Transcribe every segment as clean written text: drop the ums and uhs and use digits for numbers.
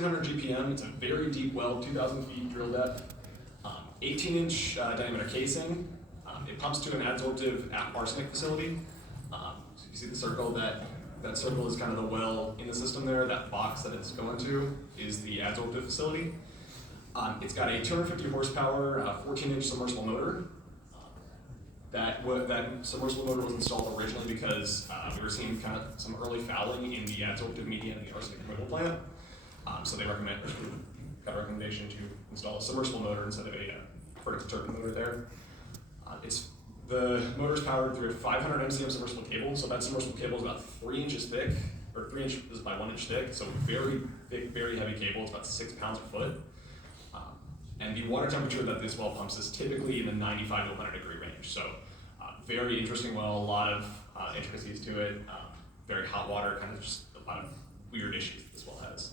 1,600 GPM. It's a very deep well, 2,000 feet drill depth, 18-inch diameter casing. It pumps to an adsorptive arsenic facility. So you see the circle, that circle is kind of the well in the system there. That box that it's going to is the adsorptive facility. It's got a 250 horsepower, 14-inch submersible motor. That submersible motor was installed originally because we were seeing kind of some early fouling in the adsorptive media in the arsenic removal plant. So they got a recommendation to install a submersible motor instead of a vertical turbine motor there. The motor's powered through a 500 MCM submersible cable. So that submersible cable is about 3 inches thick, or 3 inches by 1 inch thick. So very thick, very heavy cable. It's about 6 pounds a foot. And the water temperature that this well pumps is typically in the 95 to 100 degree range. So very interesting well, a lot of intricacies to it, very hot water, kind of just a lot of weird issues that this well has.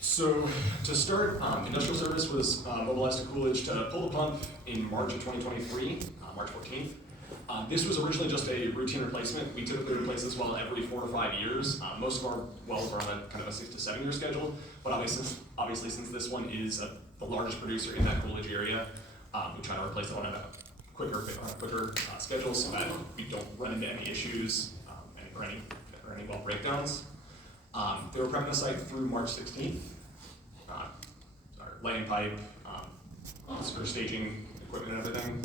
So to start, Industrial Service was mobilized to Coolidge to pull the pump in March of 2023, March 14th. This was originally just a routine replacement. We typically replace this well every 4 to 5 years. Most of our wells are on a kind of a 6 to 7 year schedule, but obviously since this one is the largest producer in that Coolidge area, we try to replace it on a quicker schedule so that we don't run into any issues or any well breakdowns. They were prepping the site through March 16th. Lighting pipe, for staging equipment and everything.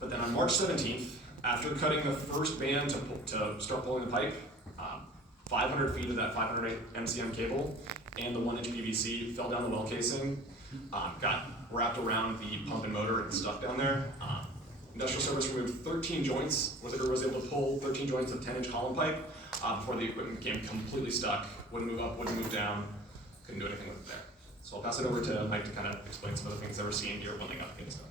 But then on March 17th, after cutting the first band to start pulling the pipe, 500 feet of that 500 MCM cable and the 1 inch PVC fell down the well casing, got wrapped around the pump and motor and stuck down there. Industrial Service removed 13 joints, was able to pull 13 joints of 10 inch column pipe before the equipment became completely stuck, wouldn't move up, wouldn't move down, couldn't do anything with it there. So I'll pass it over to Mike to kind of explain some of the things that we're seeing here when they got getting stuck.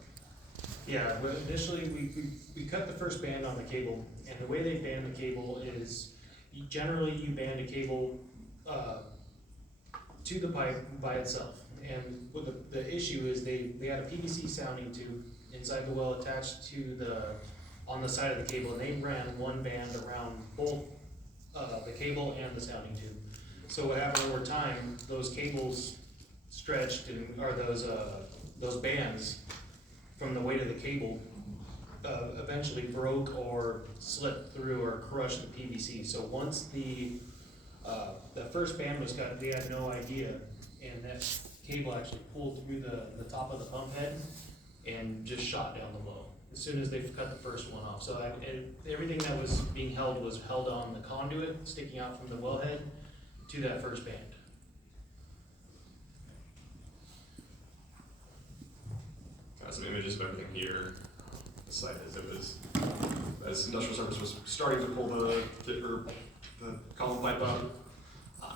Yeah, but initially we cut the first band on the cable, and the way they band the cable is generally you band a cable to the pipe by itself. And what the issue is they had a PVC sounding tube inside the well attached to on the side of the cable, and they ran one band around both the cable and the sounding tube. So what happened over time, those cables stretched or those bands from the weight of the cable eventually broke or slipped through or crushed the PVC. So once the first band was cut, they had no idea, and that cable actually pulled through the top of the pump head and just shot down the well as soon as they cut the first one off. So everything that was being held was held on the conduit sticking out from the wellhead to that first band. Got some images of everything here. The site as Industrial Service was starting to pull the column pipe up,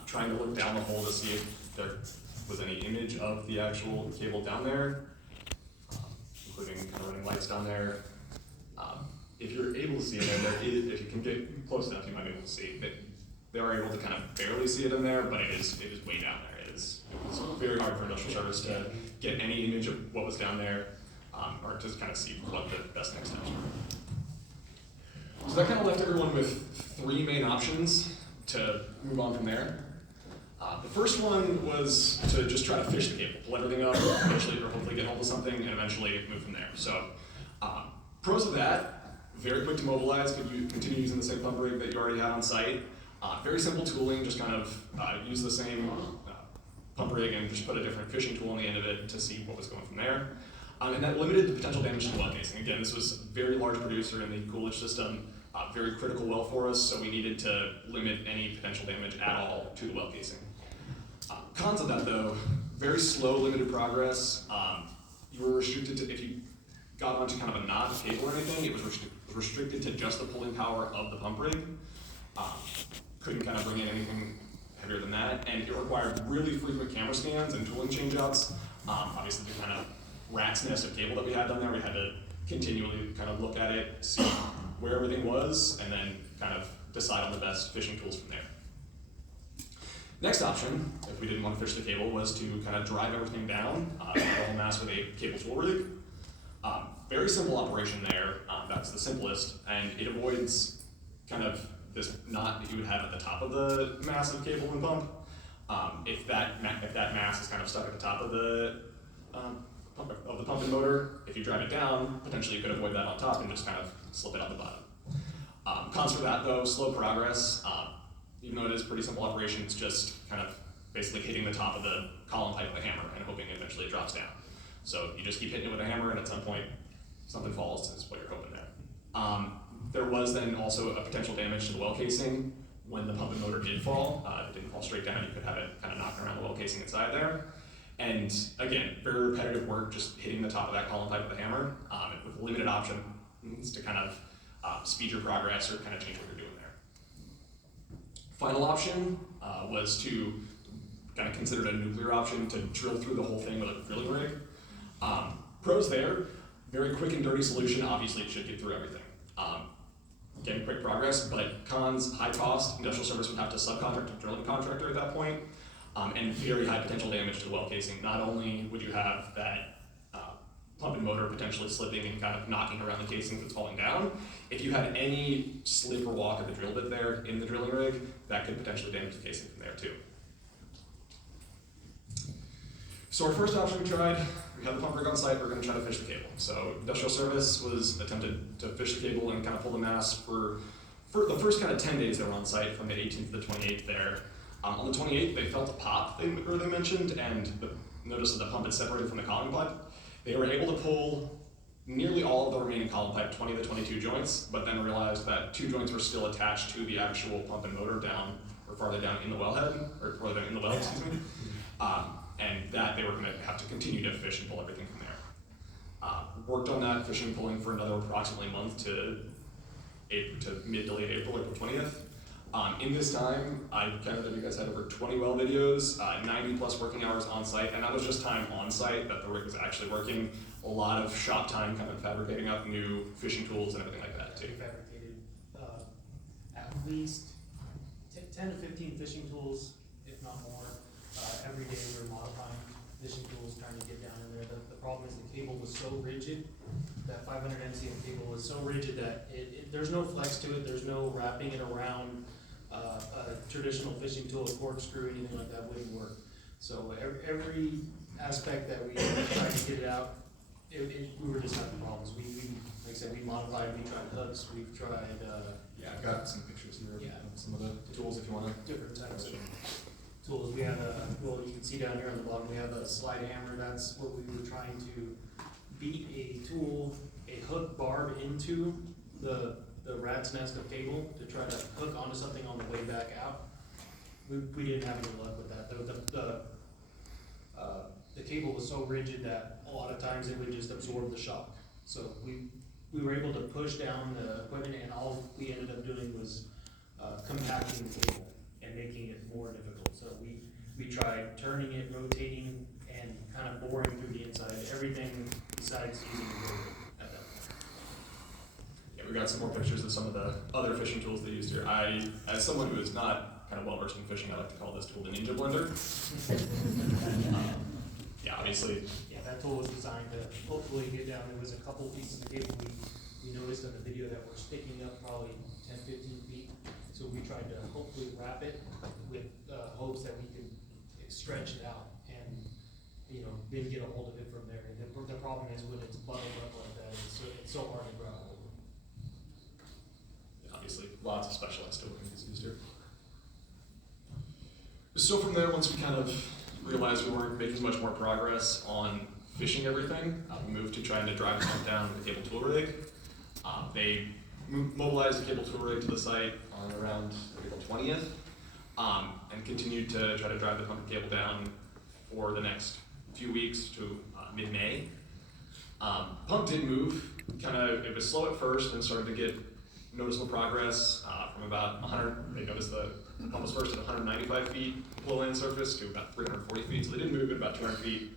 trying to look down the hole to see if there was any image of the actual cable down there, including running lights down there. If you're able to see it in there, if you can get close enough, you might be able to see that they are able to kind of barely see it in there, but it is way down there. It's very hard for Industrial Service to get any image of what was down there, or to kind of see what the best next steps were. So that kind of left everyone with 3 main options to move on from there. The first one was to just try to fish the cable, pull everything up, eventually, or hopefully get hold of something, and eventually move from there. So, pros of that, very quick to mobilize, could you continue using the same pump rig that you already had on site. Very simple tooling, just kind of use the same pump rig and just put a different fishing tool on the end of it to see what was going from there. And that limited the potential damage to the well casing. Again, this was a very large producer in the Coolidge system, very critical well for us, so we needed to limit any potential damage at all to the well casing. Cons of that though, very slow, limited progress. You were restricted to, if you got onto kind of a knot of cable or anything, it was restricted to just the pulling power of the pump rig. Couldn't kind of bring in anything heavier than that, and it required really frequent camera scans and tooling changeouts. Obviously the kind of rat's nest of cable that we had down there, we had to continually kind of look at it, see where everything was, and then kind of decide on the best fishing tools from there. Next option, if we didn't want to fish the cable, was to kind of drive everything down, the whole mass with a cable tool rig. Very simple operation there, that's the simplest, and it avoids kind of this knot that you would have at the top of the massive cable and pump. If that mass is kind of stuck at the top of the pump and motor, if you drive it down, potentially you could avoid that on top and just kind of slip it on the bottom. Cons for that though, slow progress. Even though it is a pretty simple operation, it's just kind of basically hitting the top of the column pipe with a hammer and hoping eventually it drops down. So you just keep hitting it with a hammer and at some point something falls is what you're hoping there. There was then also a potential damage to the well casing when the pump and motor did fall. If it didn't fall straight down, you could have it kind of knocking around the well casing inside there. And again, very repetitive work, just hitting the top of that column pipe with a hammer, with limited options to kind of speed your progress or kind of change what you're doing there. Final option was to kind of consider a nuclear option to drill through the whole thing with a drilling rig. Pros there, very quick and dirty solution. Obviously, it should get through everything. Again, quick progress, but cons, high cost. Industrial Service would have to subcontract a drilling contractor at that point, and very high potential damage to the well casing. Not only would you have that pump and motor potentially slipping and kind of knocking around the casing if it's falling down, if you had any slip or walk of the drill bit there in the drilling rig, that could potentially damage the casing from there too. So our first option we tried, we had the pump rig on site, we're going to try to fish the cable. So Industrial Service was attempted to fish the cable and kind of pull the mass for the first kind of 10 days they were on site, from the 18th to the 28th there. On the 28th, they felt a pop, they mentioned, and noticed that the pump had separated from the column pipe. They were able to pull nearly all of the remaining column pipe, 20 of the 22 joints, but then realized that 2 joints were still attached to the actual pump and motor down, or farther down in the wellhead, or farther down in the well, excuse me. And that they were going to have to continue to fish and pull everything from there. Worked on that fishing and pulling for another approximately a month to mid to late April, April 20th. In this time, I counted that you guys had over 20 well videos, 90 plus working hours on site, and that was just time on site that the rig was actually working. A lot of shop time kind of fabricating up new fishing tools and everything like that too. We fabricated at least 10 to 15 fishing tools, if not more. Every day we were modifying fishing tools, trying to get down in there. The problem is the cable was so rigid, that 500 MCM cable was so rigid that there's no flex to it, there's no wrapping it around a traditional fishing tool, a corkscrew, anything like that wouldn't work. So every aspect that we tried to get it out, we were just having problems. We like I said, we modified, we tried hooks, we've tried Yeah, I've got some pictures here of some of the tools if you want to. different types of tools. We have well, you can see down here on the bottom, we have a slide hammer. That's what we were trying to beat a tool, a hook barb into the rat's nest of cable to try to hook onto something on the way back out. We didn't have any luck with that. The cable was so rigid that a lot of times it would just absorb the shock. So we were able to push down the equipment, and all we ended up doing was compacting the cable and making it more difficult. So we tried turning it, rotating, and kind of boring through the inside, everything besides using the drill at that point. Yeah, we got some more pictures of some of the other fishing tools they used here. As someone who is not kind of well versed in fishing, I like to call this tool the Ninja Blender. Yeah, obviously. Yeah, that tool was designed to hopefully get down. There was a couple pieces of cable we noticed in the video that were sticking up probably 10, 15 feet. So we tried to hopefully wrap it with hopes that we could stretch it out and, then get a hold of it from there. The problem is when it's bundled up like that, it's so hard to grab a hold of. Obviously, lots of specialized tooling is used here. So from there, once we kind of realized we weren't making much more progress on fishing everything, we moved to trying to drive the pump down with a cable tool rig. They mobilized the cable tool rig to the site on around April 20th, and continued to try to drive the pump and cable down for the next few weeks to mid-May. Pump did move, it was slow at first and started to get noticeable progress from about 100, they noticed the pump was first at 195 feet flow in surface to about 340 feet, so they did move at about 200 feet.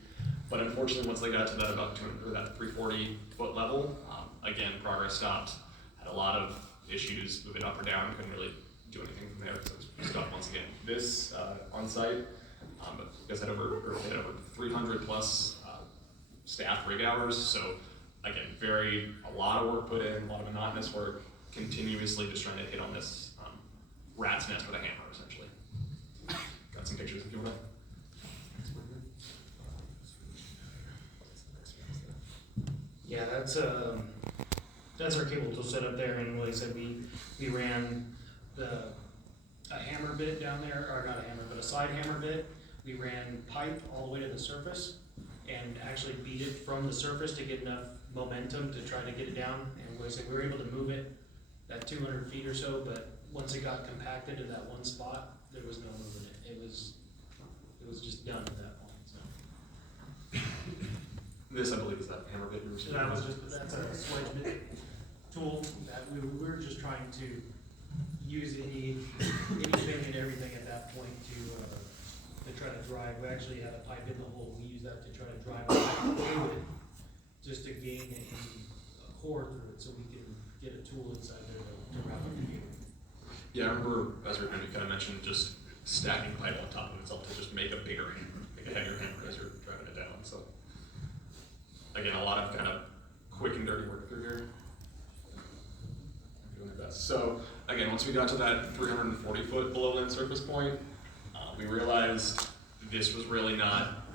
But unfortunately, once they got to that about 200, or that 340 foot level, again, progress stopped. Had a lot of issues moving up or down, couldn't really do anything from there, so it was stopped once again. This on site, you guys had over 300 plus staff rig hours, so again, a lot of work put in, a lot of monotonous work, continuously just trying to hit on this rat's nest with a hammer, essentially. Got some pictures if you want to. Yeah, that's our cable tool set up there, and like I said, we ran a hammer bit down there, or not a hammer, but a side hammer bit. We ran pipe all the way to the surface, and actually beat it from the surface to get enough momentum to try to get it down. And like I said, we were able to move it that 200 feet or so, but once it got compacted in that one spot, there was no moving it. It was just done at that point, so. This, I believe, is that hammer bit you were So saying. that's a swedge bit tool that we were just trying to use anything and everything at that point to try to drive. We actually had a pipe in the hole. We used that to try to drive the pipe through it, just to gain a core through it, so we can get a tool inside there to route the cable. Yeah, I remember, as we kind of mentioned, just stacking pipe on top of itself to just make a bigger hammer, make a heavier hammer as you're driving it down, so. Again, a lot of kind of quick and dirty work through here. Doing their best. So, again, once we got to that 340 foot below land surface point, we realized this was really not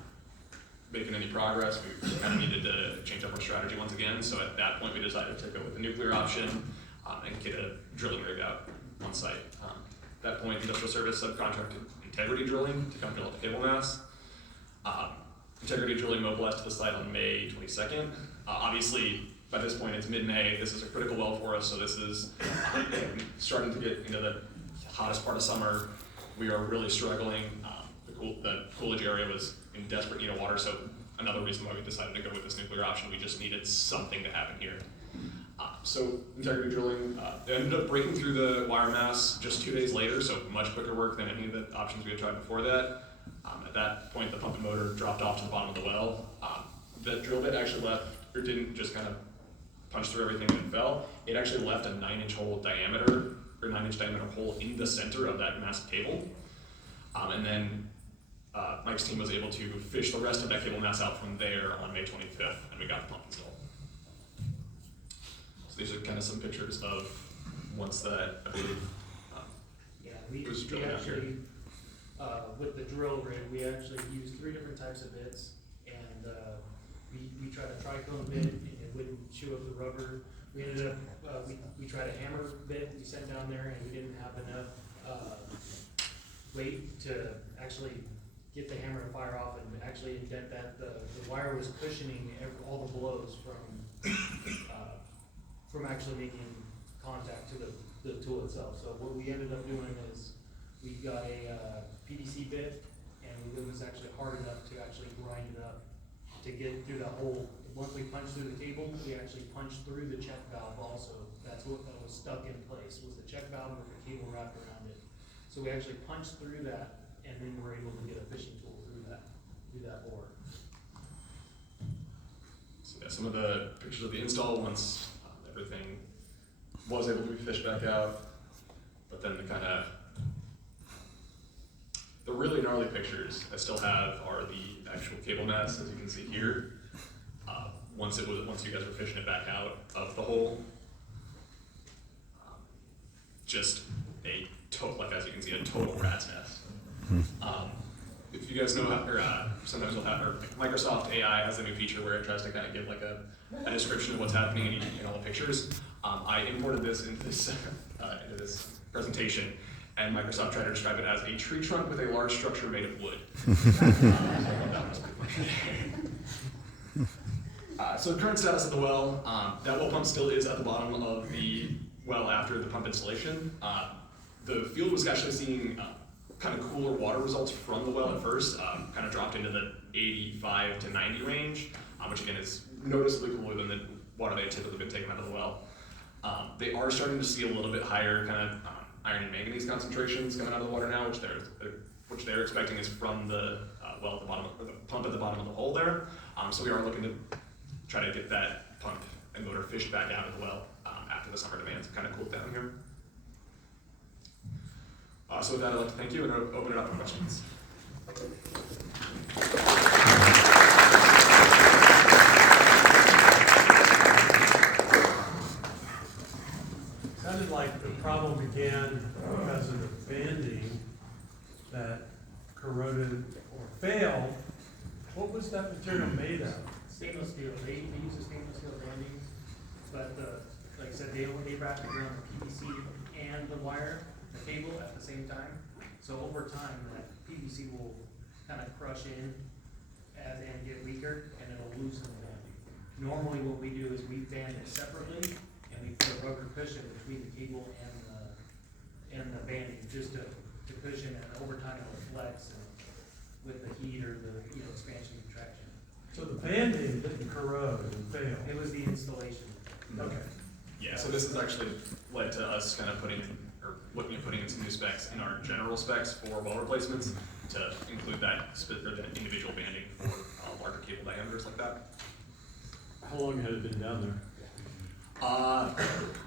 making any progress. We kind of needed to change up our strategy once again, so at that point we decided to go with the nuclear option and get a drilling rig out on site. At that point, Industrial Service subcontracted Integrity Drilling to come drill up the cable mass. Integrity Drilling mobilized to the site on May 22nd. Obviously, by this point, it's mid-May. This is a critical well for us, so this is starting to get into the hottest part of summer. We are really struggling. The Coolidge area was in desperate need of water, so another reason why we decided to go with this nuclear option. We just needed something to happen here. So Integrity Drilling they ended up breaking through the wire mass just 2 days later, so much quicker work than any of the options we had tried before that. At that point, the pump and motor dropped off to the bottom of the well. The drill bit actually left, or didn't just kind of punch through everything and fell. It actually left a 9-inch hole diameter, or 9-inch diameter hole in the center of that massive cable. And then Mike's team was able to fish the rest of that cable mass out from there on May 25th, and we got the pump installed. So these are kind of some pictures of once that, I believe, Yeah, we was drilling out here. actually, with the drill rig, we actually used 3 different types of bits, and we tried a tricone bit, and it wouldn't chew up the rubber. We ended up, we tried a hammer bit we sent down there, and we didn't have enough weight to actually get the hammer to fire off and actually indent that. The wire was cushioning all the blows from actually making contact to the tool itself. So what we ended up doing is we got a PVC bit, and it was actually hard enough to actually grind it up to get through that hole. Once we punched through the cable, we actually punched through the check valve also. That's what was stuck in place, was the check valve with the cable wrapped around it. So we actually punched through that, and then we're able to get a fishing tool through that bore. So yeah, some of the pictures of the install once everything was able to be fished back out, but then the really gnarly pictures I still have are the actual cable mast, as you can see here. Once you guys were fishing it back out of the hole, just a total, like as you can see, a total rat's nest. If you guys know how, or sometimes we'll have, or Microsoft AI has a new feature where it tries to kind of give like a description of what's happening in all the pictures. I imported this into this presentation, and Microsoft tried to describe it as a tree trunk with a large structure made of wood. So the current status of the well, that well pump still is at the bottom of the well after the pump installation. The field was actually seeing kind of cooler water results from the well at first, kind of dropped into the 85 to 90 range, which again is noticeably cooler than the water they had typically been taken out of the well. They are starting to see a little bit higher kind of iron and manganese concentrations coming out of the water now, which they're expecting is from the well at the bottom, or the pump at the bottom of the hole there. So we are looking to try to get that pump and motor fished back out of the well after the summer demands kind of cooled down here. So with that, I'd like to thank you and open it up for questions. Sounded like the problem began because of the corroded or failed, what was that material made of? Stainless steel, they use a stainless steel banding, but like I said, they wrap it around the PVC and the wire, the cable at the same time. So over time, that PVC will kind of crush in and get weaker, and it'll loosen the banding. Normally what we do is we band it separately, and we put a rubber cushion between the cable and the banding, just to cushion it. Over time it'll flex with the heat or the, expansion and contraction. So the Band-Aid didn't corrode and fail? It was the installation. Okay. Yeah, so this has actually led to us kind of putting in, or looking at putting in some new specs in our general specs for well replacements to include that, or that individual banding for larger cable diameters like that. How long had it been down there?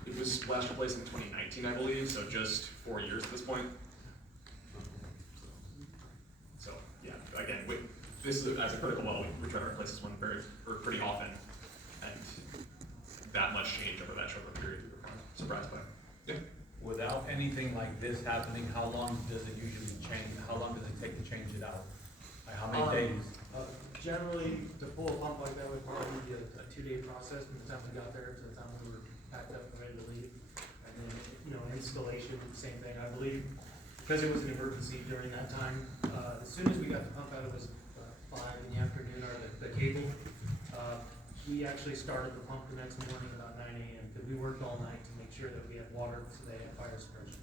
It was last replaced in 2019, I believe, so just 4 years at this point. So, yeah, again, this is, as a critical well, we try to replace this one pretty often, and that much change over that short of a period, we were kind of surprised by. Yeah. Without anything like this happening, how long does it usually change? How long does it take to change it out? Like how many days? Generally, to pull a pump like that would probably be a 2-day process from the time we got there to the time we were packed up and ready to leave. And then, installation, same thing, I believe, because it was an emergency during that time. As soon as we got the pump out, it was 5 in the afternoon, or the cable. We actually started the pump the next morning about 9 a.m. because we worked all night to make sure that we had water so they had fire suppression.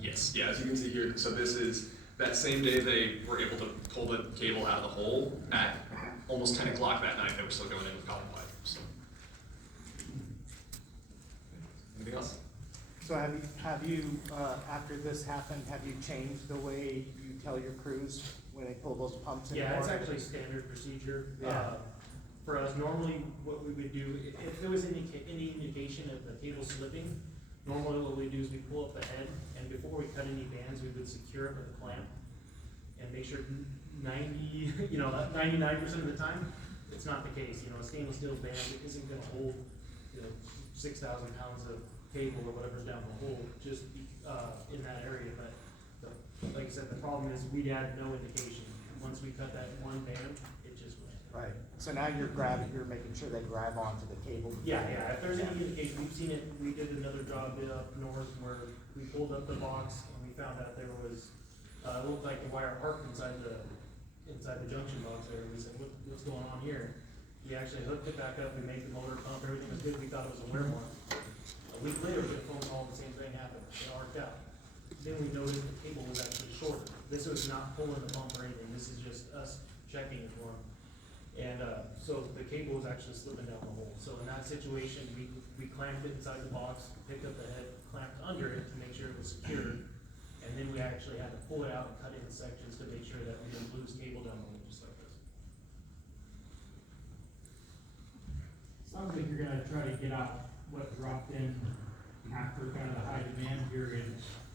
Yes, yeah, as you can see here, so this is, that same day they were able to pull the cable out of the hole at almost 10 o'clock that night, they were still going in with cotton pipe, so. Anything else? So have you, after this happened, have you changed the way you tell your crews when they pull those pumps in? Yeah, it's actually standard procedure. Yeah. For us, normally what we would do, if there was any indication of the cable slipping, normally what we do is we pull up the head, and before we cut any bands, we would secure it with a clamp and make sure 99% of the time, it's not the case. A stainless steel band isn't gonna hold, 6,000 pounds of cable or whatever's down the hole just in that area. But like I said, the problem is we had no indication. Once we cut that one band, it just went. Right, so now you're making sure they grab onto the cable. Yeah, if there's any indication, we've seen it, we did another job up north where we pulled up the box and we found out there was, it looked like the wire arc inside the junction box there. We said, what's going on here? He actually hooked it back up, we made the motor pump, everything was good, we thought it was a wear mark. A week later, we get a phone call, the same thing happened, it arced out. Then we noticed the cable was actually shorted. This was not pulling the pump or anything, this is just us checking it for him. And so the cable was actually slipping down the hole. So in that situation, we clamped it inside the box, picked up the head, clamped under it to make sure it was secured. And then we actually had to pull it out and cut it in sections to make sure that we didn't lose cable down the hole, just like this. Sounds like you're gonna try to get out what dropped in after kind of the high demand period.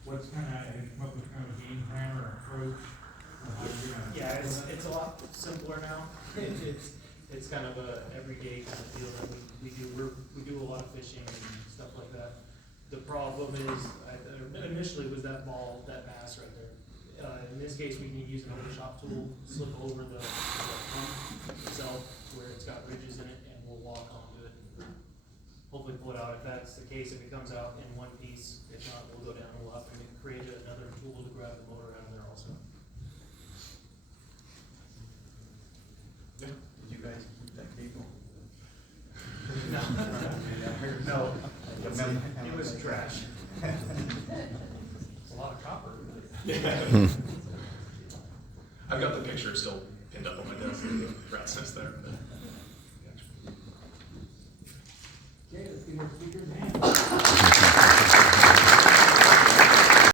What's kind of, have you come up with kind of a game plan or approach? On how you're gonna- Yeah, it's a lot simpler now. It's kind of a everyday kind of deal that we do. We do a lot of fishing and stuff like that. The problem is, initially was that bass right there. In this case, we can use an open shop tool, slip over the pump itself where it's got ridges in it, and we'll walk onto it and hopefully pull it out. If that's the case, if it comes out in one piece, if not, we'll go down and we'll have to create another tool to grab the motor out of there also. Yeah. Did you guys keep that cable? No, it was trash. It's a lot of copper. Yeah. I've got the picture still pinned up on my desk, the rat's nest there, but.